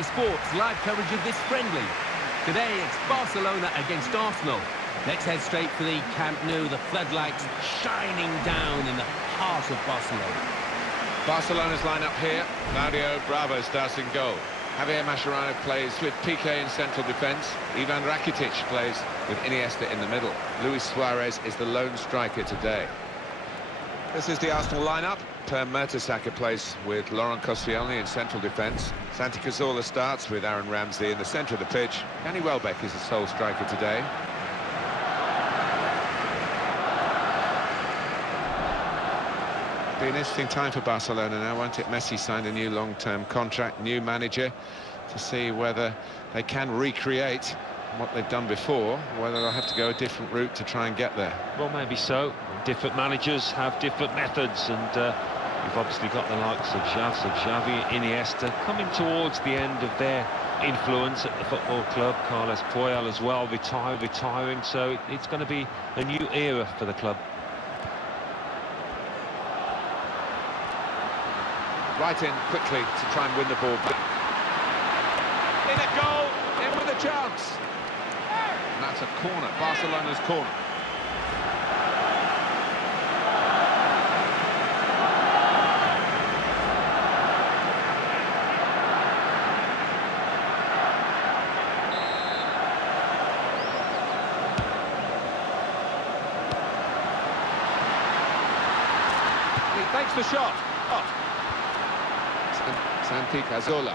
BT Sports live coverage of this friendly. Today it's Barcelona against Arsenal. Let's head straight for the Camp Nou, the floodlights shining down in the heart of Barcelona. Barcelona's line-up here. Claudio Bravo starts in goal. Javier Mascherano plays with Piqué in central defence. Ivan Rakitic plays with Iniesta in the middle. Luis Suarez is the lone striker today. This is the Arsenal lineup. Per Mertesacker plays with Laurent Koscielny in central defence. Santi Cazorla starts with Aaron Ramsey in the centre of the pitch. Danny Welbeck is the sole striker today. Be an interesting time for Barcelona now, won't it? Messi signed a new long-term contract, new manager, to see whether they can recreate what they've done before, whether they'll have to go a different route to try and get there. Well, maybe so. Different managers have different methods, and you've obviously got the likes of Xavi, Iniesta coming towards the end of their influence at the football club. Carles Puyol as well, retiring, so it's going to be a new era for the club. Right in quickly to try and win the ball back. In a goal, in with a chance. And that's a corner, Barcelona's corner. He takes the shot. Santi Cazorla.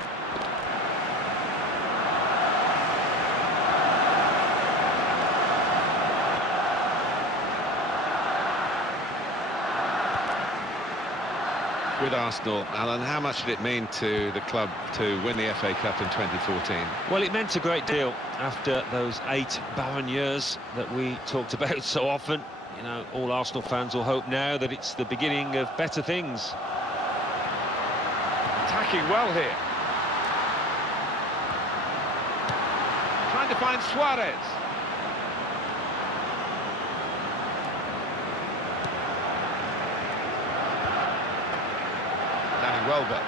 With Arsenal, Alan, how much did it mean to the club to win the FA Cup in 2014? Well, it meant a great deal after those 8 barren years that we talked about so often. You know, all Arsenal fans will hope now that it's the beginning of better things. Attacking well here. Trying to find Suarez. Danny Welbeck.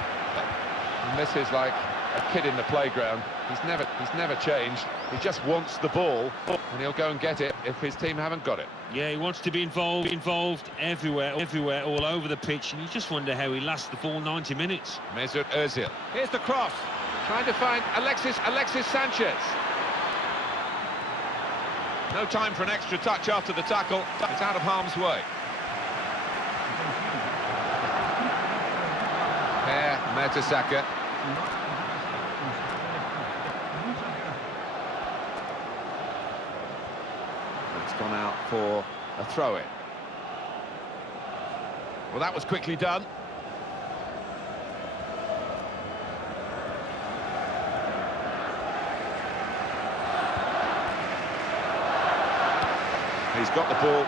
And this is like a kid in the playground. He's never changed. He just wants the ball, and he'll go and get it if his team haven't got it. Yeah, he wants to be involved everywhere, all over the pitch, and you just wonder how he lasts the full 90 minutes. Mesut Ozil. Here's the cross. Trying to find Alexis Sanchez. No time for an extra touch after the tackle. It's out of harm's way. Per Mertesacker. It's gone out for a throw-in. Well, that was quickly done. He's got the ball.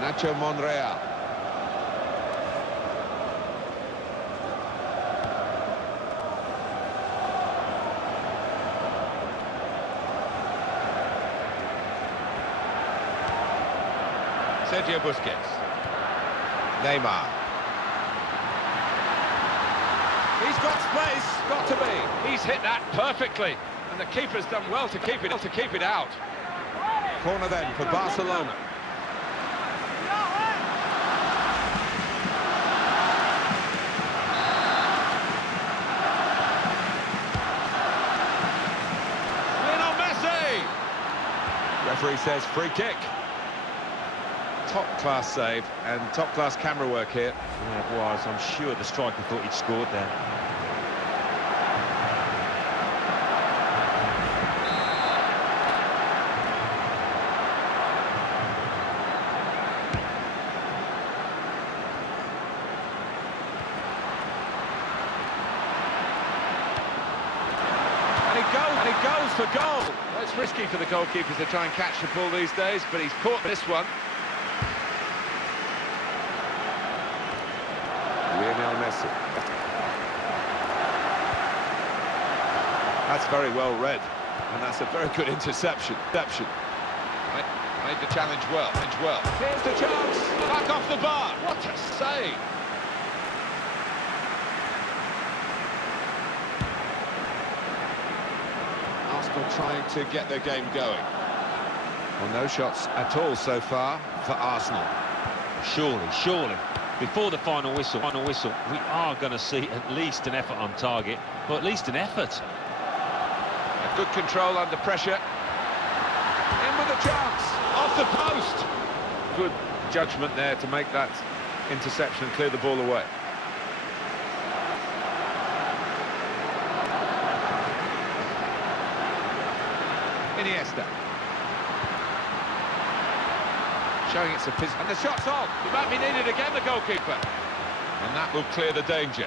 Nacho Monreal. Sergio Busquets. Neymar. He's got space, got to be. He's hit that perfectly, and the keeper's done well to keep it out. Corner then for Barcelona. Lionel Messi. Referee says free kick. Top-class save and top-class camera work here. Yeah, it was. I'm sure the striker thought he'd scored there. And he goes for goal. Well, it's risky for the goalkeepers to try and catch the ball these days, but he's caught this one. Lionel Messi. That's very well read, and that's a very good interception. Right. Made the challenge well. Here's the chance. Back off the bar. What a save. Arsenal trying to get their game going. Well, no shots at all so far for Arsenal. Surely, before the final whistle, we are going to see at least an effort on target, or at least an effort. A good control under pressure. In with a chance. Off the post. Good judgment there to make that interception and clear the ball away. Iniesta. Showing it's a piss, and the shot's on. It might be needed again, the goalkeeper. And that will clear the danger.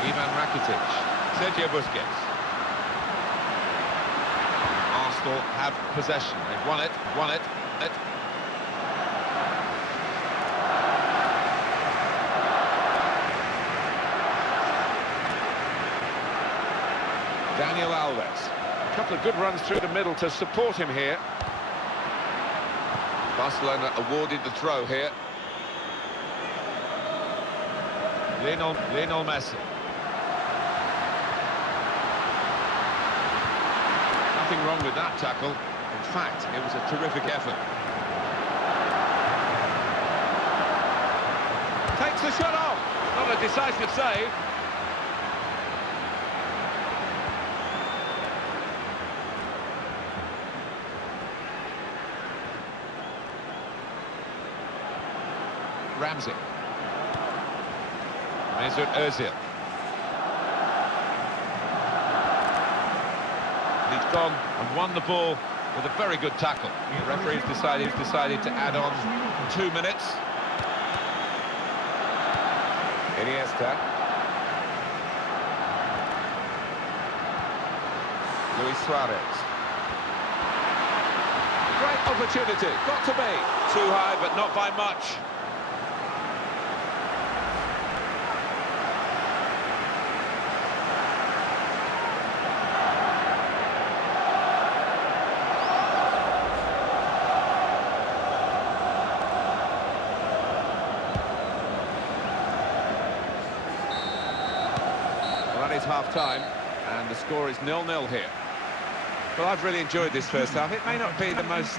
Ivan Rakitic. Sergio Busquets. Arsenal have possession. They've won it. Daniel Alves. A couple of good runs through the middle to support him here. Barcelona awarded the throw here. Lionel Messi. Nothing wrong with that tackle. In fact, it was a terrific effort. Takes the shot off. Not a decisive save. Ramsey. Mesut Ozil. He's gone and won the ball with a very good tackle. The referee's decided to add on 2 minutes. Iniesta. Luis Suarez. Great opportunity. Got to be. Too high, but not by much. It's half-time, and the score is 0-0 here. Well, I've really enjoyed this first half. It may not be the most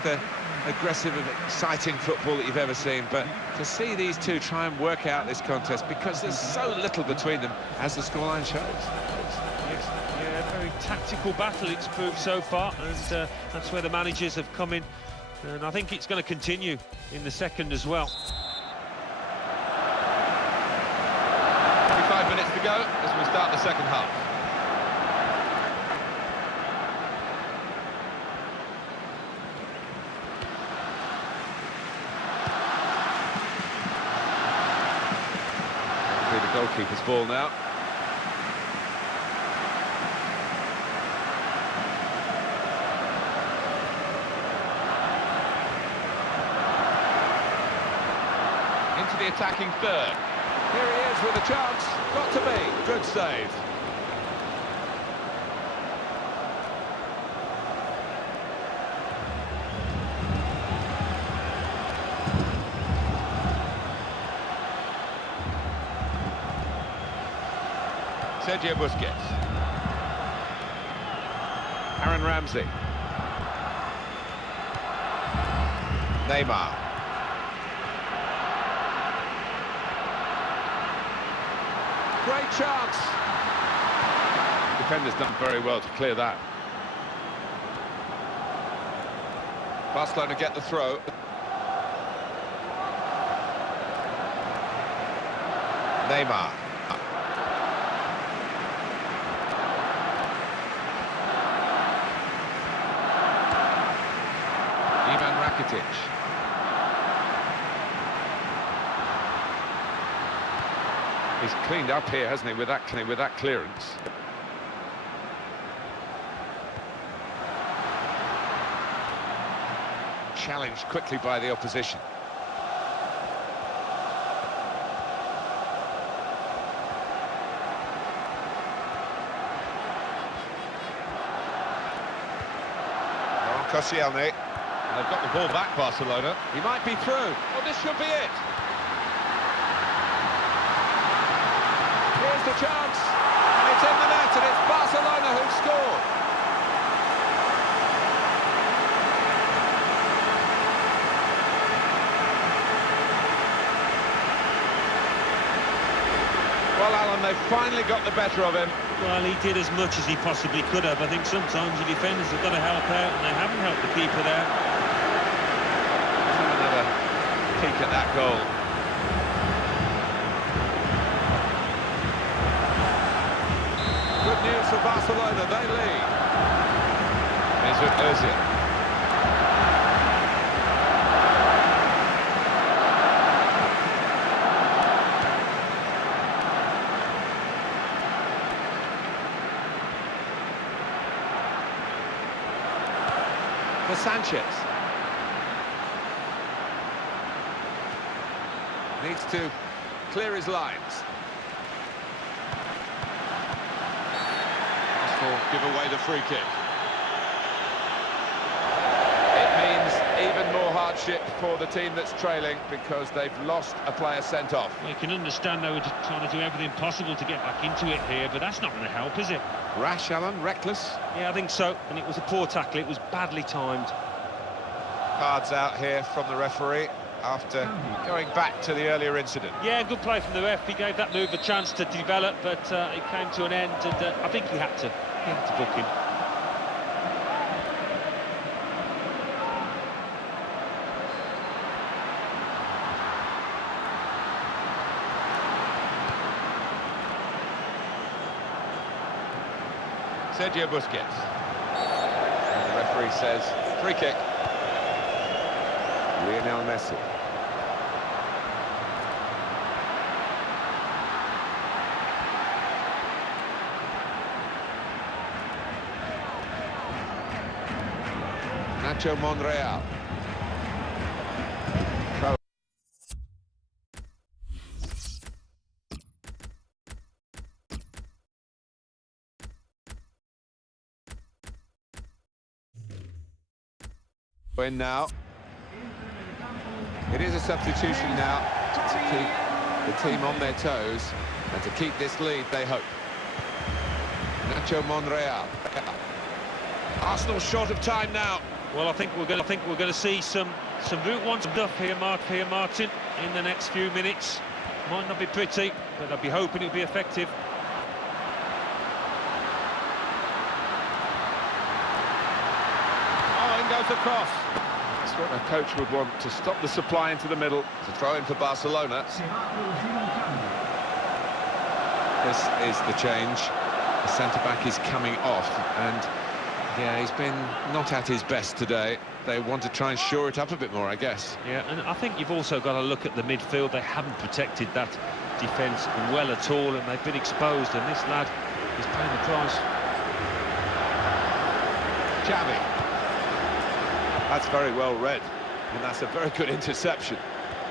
aggressive and exciting football that you've ever seen, but to see these two try and work out this contest, because there's so little between them, as the scoreline shows. Yes, yeah, a very tactical battle it's proved so far, and that's where the managers have come in, and I think it's going to continue in the second as well. 5 minutes to go as we start the second half. It'll be the goalkeeper's ball now. Into the attacking third. Here he is with a chance. Got to be. Good save. Sergio Busquets. Aaron Ramsey. Neymar. Great chance. Defender's done very well to clear that. Barcelona get the throw. Neymar. Ivan Rakitic. He's cleaned up here, hasn't he, with that clearance. Challenged quickly by the opposition. Koscielny. They've got the ball back, Barcelona. He might be through. Oh, this should be it. Here's the chance. And it's in the net, and it's Barcelona who've scored. Well, Alan, they've finally got the better of him. Well, he did as much as he possibly could have. I think sometimes the defenders have got to help out, and they haven't helped the keeper there. Let's have another peek at that goal. Good news for Barcelona, they lead. Here's with Özil. For Sanchez. Needs to clear his lines. Arsenal give away the free kick. It means even more hardship for the team that's trailing because they've lost a player sent off. Well, you can understand they were trying to do everything possible to get back into it here, but that's not going to help, is it? Rash, Alan, reckless. Yeah, I think so, and it was a poor tackle. It was badly timed. Cards out here from the referee after going back to the earlier incident. Yeah, good play from the ref. He gave that move a chance to develop, but it came to an end, and I think he had to book him. Sergio Busquets. And the referee says, free kick. Lionel Messi. Nacho Monreal. In now. It is a substitution now to keep the team on their toes and to keep this lead, they hope. Nacho Monreal. Arsenal short of time now. Well, I think we're going to see some Route 1 stuff here, Martin, in the next few minutes. Might not be pretty, but I'll be hoping it'll be effective. Oh, in goes the cross. That's what a coach would want, to stop the supply into the middle, to throw in for Barcelona. This is the change. The centre-back is coming off, and yeah, he's been not at his best today. They want to try and shore it up a bit more, I guess. Yeah, and I think you've also got to look at the midfield. They haven't protected that defence well at all, and they've been exposed, and this lad is paying the price. Xavi. That's very well read, and that's a very good interception.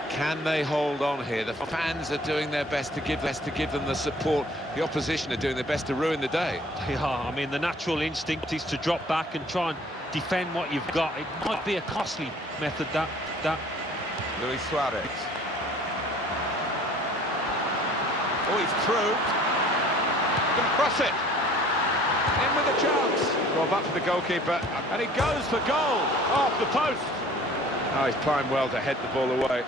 Can they hold on here? The fans are doing their best to give them the support. The opposition are doing their best to ruin the day. They are. I mean, the natural instinct is to drop back and try and defend what you've got. It might be a costly method, that. Luis Suarez. Oh, he's through. Gonna cross it. In with a chance. Well, back for the goalkeeper, and he goes for goal off the post. Oh, he's primed well to head the ball away.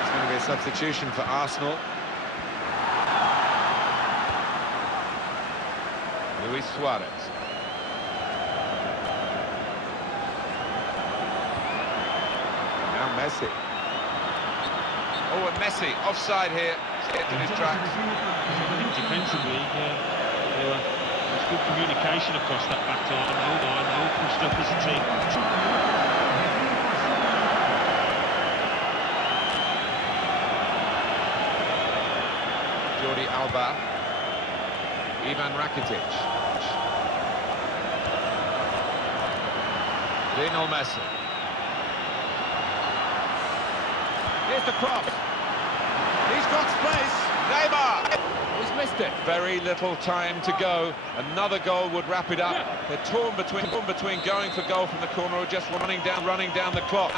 It's going to be a substitution for Arsenal. Luis Suarez. Now Messi. Oh, and Messi offside here. Getting his track. Defensively, there's good communication across that back line. They all pushed up as a team. Jordi Alba. Ivan Rakitic. Lionel Messi. Here's the cross. He's got space. Neymar. He's missed it. Very little time to go. Another goal would wrap it up. They're torn between going for goal from the corner or just running down the clock.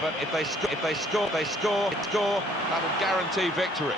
But if they score, that will guarantee victory.